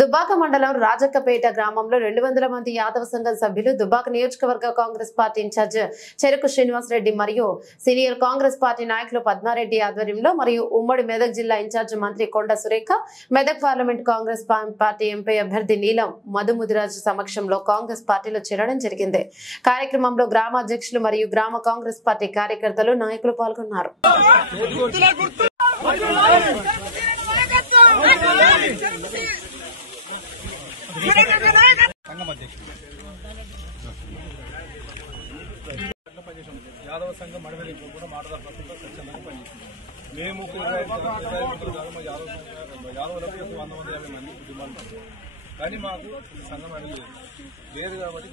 దుబ్బాక మండలం రాజక్కపేట గ్రామంలో 200 మంది యాదవ సంఘం సభ్యులు దుబ్బాక నియోజకవర్గ కాంగ్రెస్ పార్టీ ఇన్ఛార్జ్ చెరుకు శ్రీనివాస్ రెడ్డి మరియు సీనియర్ కాంగ్రెస్ పార్టీ నాయకులు పద్మారెడ్డి ఆధ్వర్యంలో మరియు ఉమ్మడి మెదక్ జిల్లా ఇన్ఛార్జ్ మంత్రి కొండ Surekha, Medak parliament Congress party MP అభ్యర్థి నీలం మధుముదిరాజు సమక్షంలో కాంగ్రెస్ పార్టీలో చేరడం జరిగింది. కార్యక్రమంలో గ్రామ అధ్యక్షులు మరియు గ్రామ కాంగ్రెస్ పార్టీ కార్యకర్తలు నాయకులు పాల్గొన్నారు. యాదవ సంఘం మడవెలి కూడా మాటల స్వచ్ఛందంగా పనిచేస్తుంది. మేము యాదవులకు 150 మంది డిమాండ్ ఉంది, కానీ మాకు సంఘం అనేది లేదు కాబట్టి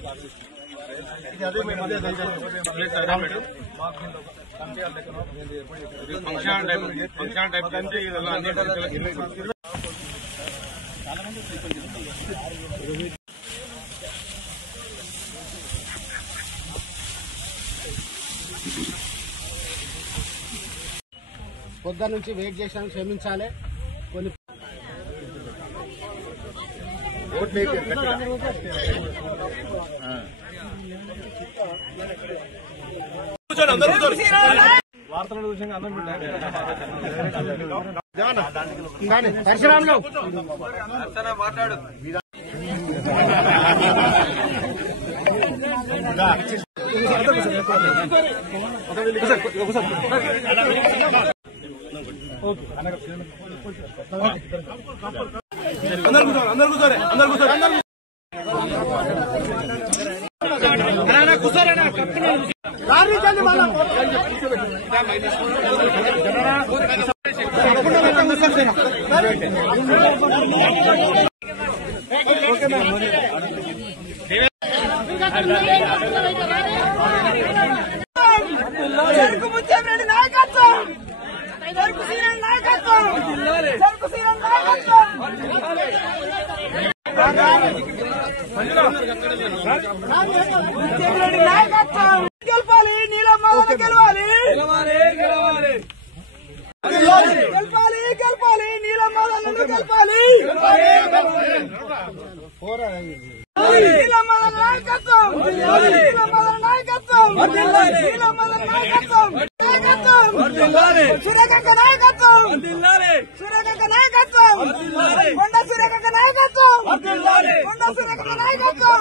పొద్దు నుంచి వెయిట్ చేశాను, క్షమించాలి. కొన్ని పరిశ్రమలో మాట్లాడు గెలపాలి, నీలం మదన్ గెలవాలి, గెలపాలి, గెలపాలి, నీలం మదన్ గెలపాలి, నీలం మదన్ నాయకత్వం, నీలం మదన్ నాయకత్వం, నీలం మదన్ నాయకత్వం, సురేఖ నాయకత్వం, సురేఖ నాయకత్వం, కొండ సురేఖ నాయకత్వం, కొండ సురేఖ నాయకత్వం.